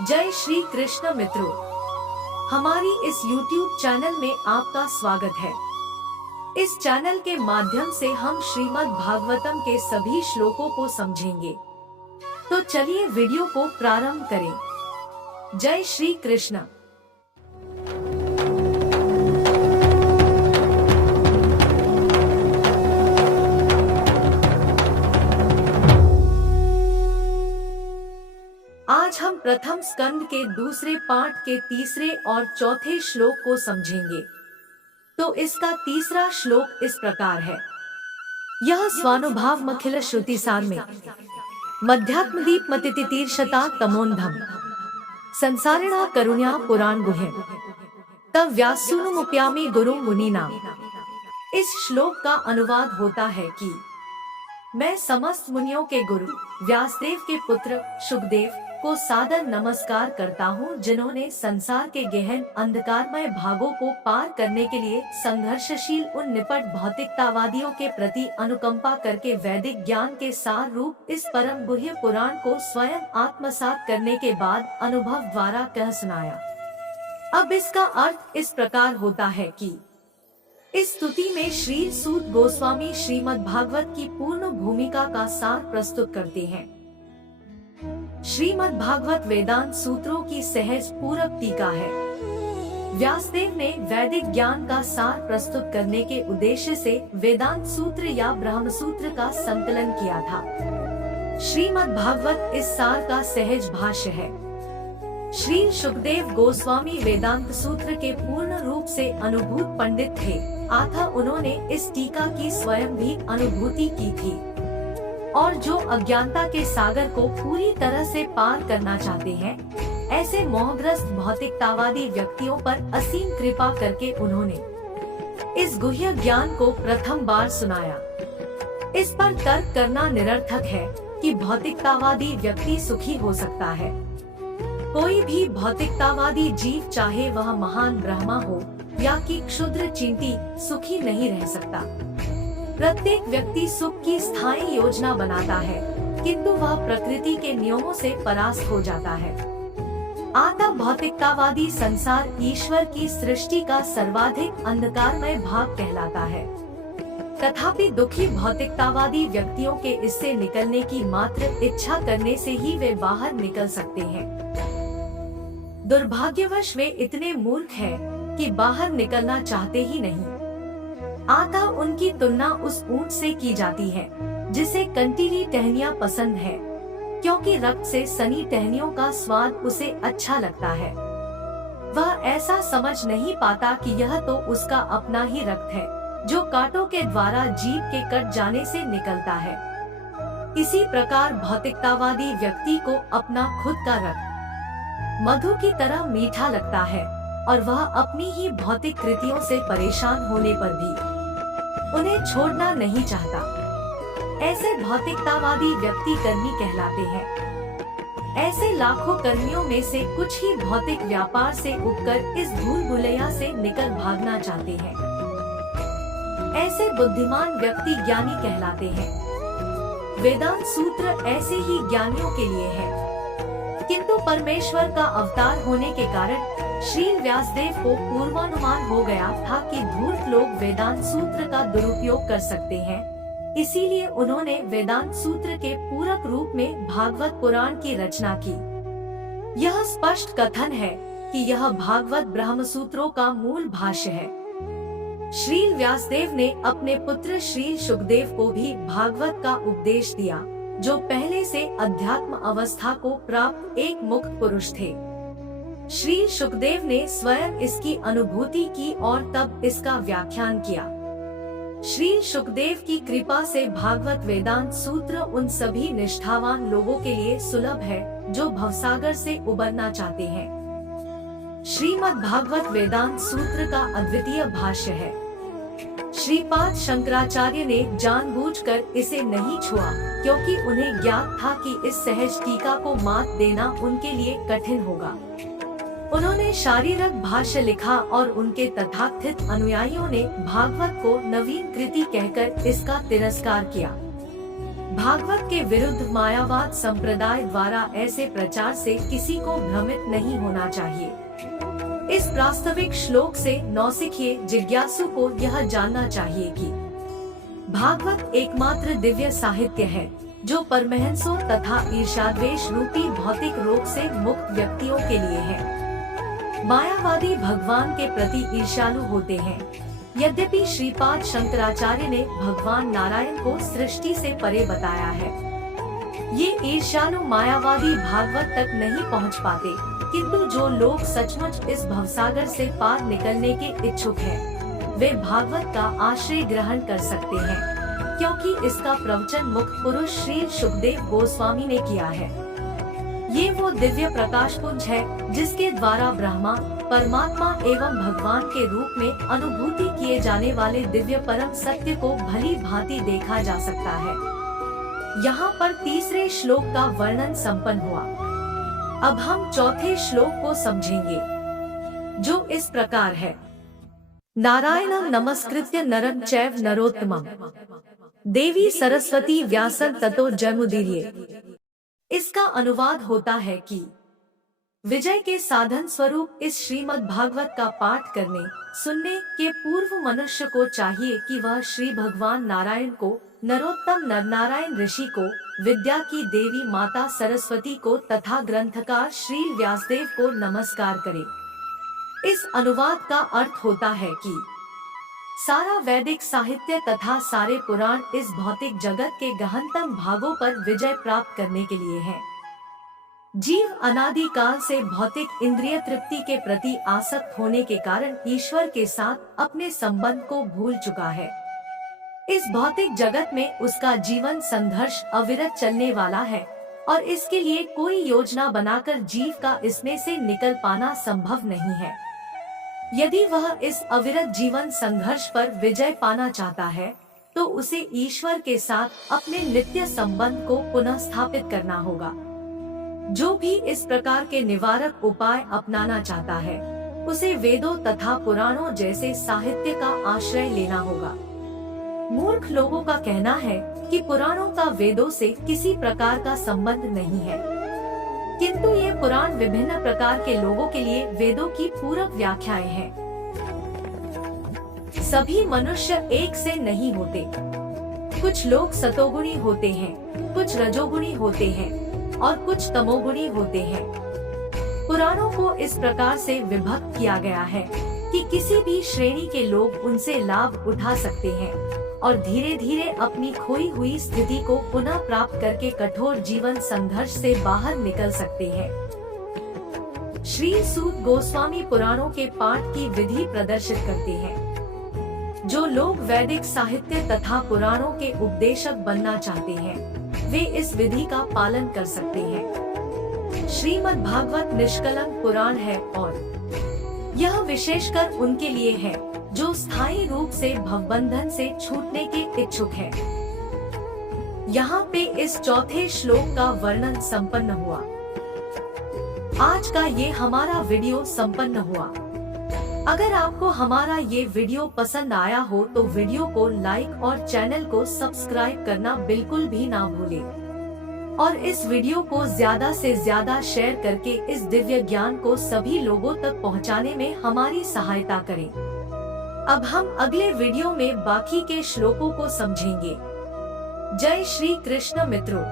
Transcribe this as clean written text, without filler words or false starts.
जय श्री कृष्ण मित्रों, हमारी इस YouTube चैनल में आपका स्वागत है। इस चैनल के माध्यम से हम श्रीमद् भागवतम के सभी श्लोकों को समझेंगे। तो चलिए वीडियो को प्रारंभ करें। जय श्री कृष्ण। आज हम प्रथम स्कंद के दूसरे पाठ के तीसरे और चौथे श्लोक को समझेंगे। तो इसका तीसरा श्लोक इस प्रकार है। यह स्वानुभाव मखिल श्रुति सार में मध्यात्म दीप मतितीर्षता तमोन्धम संसारिणा करुण्या पुराण गुह्यम तब व्यासुनुमुप्यामि गुरु मुनीनाम। इस श्लोक का अनुवाद होता है कि मैं समस्त मुनियों के गुरु व्यासदेव के पुत्र शुकदेव को सादर नमस्कार करता हूँ, जिन्होंने संसार के गहन अंधकारमय भागों को पार करने के लिए संघर्षशील उन निपट भौतिकतावादियों के प्रति अनुकंपा करके वैदिक ज्ञान के सार रूप इस परम गुह्य पुराण को स्वयं आत्मसात करने के बाद अनुभव द्वारा कह सुनाया। अब इसका अर्थ इस प्रकार होता है कि इस स्तुति में श्री सूत गोस्वामी श्रीमद् भागवत की पूर्ण भूमिका का सार प्रस्तुत करते हैं। श्रीमद् भागवत वेदांत सूत्रों की सहज पूरक टीका है। व्यासदेव ने वैदिक ज्ञान का सार प्रस्तुत करने के उद्देश्य से वेदांत सूत्र या ब्रह्म सूत्र का संकलन किया था। श्रीमद् भागवत इस सार का सहज भाष्य है। श्री शुकदेव गोस्वामी वेदांत सूत्र के पूर्ण रूप से अनुभूत पंडित थे, अतः उन्होंने इस टीका की स्वयं भी अनुभूति की थी और जो अज्ञानता के सागर को पूरी तरह से पार करना चाहते हैं, ऐसे मोहग्रस्त भौतिकतावादी व्यक्तियों पर असीम कृपा करके उन्होंने इस गुह्य ज्ञान को प्रथम बार सुनाया। इस पर तर्क करना निरर्थक है कि भौतिकतावादी व्यक्ति सुखी हो सकता है। कोई भी भौतिकतावादी जीव, चाहे वह महान ब्रह्मा हो या कि क्षुद्र चींटी, सुखी नहीं रह सकता। प्रत्येक व्यक्ति सुख की स्थायी योजना बनाता है, किंतु वह प्रकृति के नियमों से परास्त हो जाता है। अतः भौतिकतावादी संसार ईश्वर की सृष्टि का सर्वाधिक अंधकारमय भाग कहलाता है। तथापि दुखी भौतिकतावादी व्यक्तियों के इससे निकलने की मात्र इच्छा करने से ही वे बाहर निकल सकते हैं। दुर्भाग्यवश वे इतने मूर्ख हैं कि बाहर निकलना चाहते ही नहीं। अतः उनकी तुलना उस ऊंट से की जाती है जिसे कंटीली टहनियाँ पसंद है, क्योंकि रक्त से सनी टहनियों का स्वाद उसे अच्छा लगता है। वह ऐसा समझ नहीं पाता कि यह तो उसका अपना ही रक्त है, जो कांटों के द्वारा जीभ के कट जाने से निकलता है। इसी प्रकार भौतिकतावादी व्यक्ति को अपना खुद का रक्त मधु की तरह मीठा लगता है और वह अपनी ही भौतिक कृतियों से परेशान होने पर भी उन्हें छोड़ना नहीं चाहता। ऐसे भौतिकतावादी व्यक्ति कर्मी कहलाते हैं। ऐसे लाखों कर्मियों में से कुछ ही भौतिक व्यापार से उबकर इस भूल भुलैया से निकल भागना चाहते हैं। ऐसे बुद्धिमान व्यक्ति ज्ञानी कहलाते हैं। वेदांत सूत्र ऐसे ही ज्ञानियों के लिए है, किंतु परमेश्वर का अवतार होने के कारण श्री व्यासदेव को पूर्वानुमान हो गया था कि धूर्त लोग वेदांत सूत्र का दुरुपयोग कर सकते हैं। इसीलिए उन्होंने वेदांत सूत्र के पूरक रूप में भागवत पुराण की रचना की। यह स्पष्ट कथन है कि यह भागवत ब्रह्म सूत्रों का मूल भाष्य है। श्री व्यासदेव ने अपने पुत्र श्री शुकदेव को भी भागवत का उपदेश दिया, जो पहले से अध्यात्म अवस्था को प्राप्त एक मुक्त पुरुष थे। श्री शुकदेव ने स्वयं इसकी अनुभूति की और तब इसका व्याख्यान किया। श्री शुकदेव की कृपा से भागवत वेदांत सूत्र उन सभी निष्ठावान लोगों के लिए सुलभ है जो भवसागर से उबरना चाहते हैं। श्रीमद् भागवत वेदांत सूत्र का अद्वितीय भाष्य है। श्रीपाद शंकराचार्य ने जानबूझकर इसे नहीं छुआ, क्योंकि उन्हें ज्ञात था कि इस सहज टीका को मात देना उनके लिए कठिन होगा। उन्होंने शारीरक भाष्य लिखा और उनके तथाकथित अनुयायियों ने भागवत को नवीन कृति कहकर इसका तिरस्कार किया। भागवत के विरुद्ध मायावाद संप्रदाय द्वारा ऐसे प्रचार से किसी को भ्रमित नहीं होना चाहिए। इस प्रास्ताविक श्लोक से नौसिखिए जिज्ञासु को यह जानना चाहिए कि भागवत एकमात्र दिव्य साहित्य है जो परमहंसों तथा ईर्ष्याद्वेष रूपी भौतिक रोग से मुक्त व्यक्तियों के लिए है। मायावादी भगवान के प्रति ईर्ष्यालु होते हैं। यद्यपि श्रीपाद शंकराचार्य ने भगवान नारायण को सृष्टि से परे बताया है, ये ईर्ष्यालु मायावादी भागवत तक नहीं पहुंच पाते, किंतु जो लोग सचमुच इस भवसागर से पार निकलने के इच्छुक हैं, वे भागवत का आश्रय ग्रहण कर सकते हैं, क्योंकि इसका प्रवचन मुक्त पुरुष श्री सुखदेव गोस्वामी ने किया है। ये वो दिव्य प्रकाश पुंज है जिसके द्वारा ब्रह्मा, परमात्मा एवं भगवान के रूप में अनुभूति किए जाने वाले दिव्य परम सत्य को भली भांति देखा जा सकता है। यहाँ पर तीसरे श्लोक का वर्णन संपन्न हुआ। अब हम चौथे श्लोक को समझेंगे, जो इस प्रकार है। नारायणं नमस्कृत्य नरं चैव नरोत्तमं देवी सरस्वती व्यासं ततो जयमुदीरये। इसका अनुवाद होता है कि विजय के साधन स्वरूप इस श्रीमद् भागवत का पाठ करने सुनने के पूर्व मनुष्य को चाहिए कि वह श्री भगवान नारायण को, नरोत्तम नर नारायण ऋषि को, विद्या की देवी माता सरस्वती को तथा ग्रंथकार श्री व्यासदेव को नमस्कार करे। इस अनुवाद का अर्थ होता है कि सारा वैदिक साहित्य तथा सारे पुराण इस भौतिक जगत के गहनतम भागों पर विजय प्राप्त करने के लिए है। जीव अनादि काल से भौतिक इंद्रिय तृप्ति के प्रति आसक्त होने के कारण ईश्वर के साथ अपने संबंध को भूल चुका है। इस भौतिक जगत में उसका जीवन संघर्ष अविरत चलने वाला है और इसके लिए कोई योजना बनाकर जीव का इसमें से निकल पाना संभव नहीं है। यदि वह इस अविरत जीवन संघर्ष पर विजय पाना चाहता है, तो उसे ईश्वर के साथ अपने नित्य संबंध को पुनः स्थापित करना होगा। जो भी इस प्रकार के निवारक उपाय अपनाना चाहता है, उसे वेदों तथा पुराणों जैसे साहित्य का आश्रय लेना होगा। मूर्ख लोगों का कहना है कि पुराणों का वेदों से किसी प्रकार का संबंध नहीं है, किंतु ये पुराण विभिन्न प्रकार के लोगों के लिए वेदों की पूरक व्याख्याएं हैं। सभी मनुष्य एक से नहीं होते। कुछ लोग सतोगुणी होते हैं, कुछ रजोगुणी होते हैं और कुछ तमोगुणी होते हैं। पुराणों को इस प्रकार से विभक्त किया गया है कि किसी भी श्रेणी के लोग उनसे लाभ उठा सकते हैं और धीरे धीरे अपनी खोई हुई स्थिति को पुनः प्राप्त करके कठोर जीवन संघर्ष से बाहर निकल सकते हैं। श्री सूत गोस्वामी पुराणों के पाठ की विधि प्रदर्शित करते हैं। जो लोग वैदिक साहित्य तथा पुराणों के उपदेशक बनना चाहते हैं, वे इस विधि का पालन कर सकते हैं। श्रीमद् भागवत निष्कलंक पुराण है और यह विशेषकर उनके लिए है जो स्थायी रूप से भवबंधन से छूटने के इच्छुक है। यहाँ पे इस चौथे श्लोक का वर्णन संपन्न हुआ। आज का ये हमारा वीडियो संपन्न हुआ। अगर आपको हमारा ये वीडियो पसंद आया हो तो वीडियो को लाइक और चैनल को सब्सक्राइब करना बिल्कुल भी ना भूलें और इस वीडियो को ज्यादा से ज्यादा शेयर करके इस दिव्य ज्ञान को सभी लोगों तक पहुँचाने में हमारी सहायता करें। अब हम अगले वीडियो में बाकी के श्लोकों को समझेंगे। जय श्री कृष्ण मित्रों।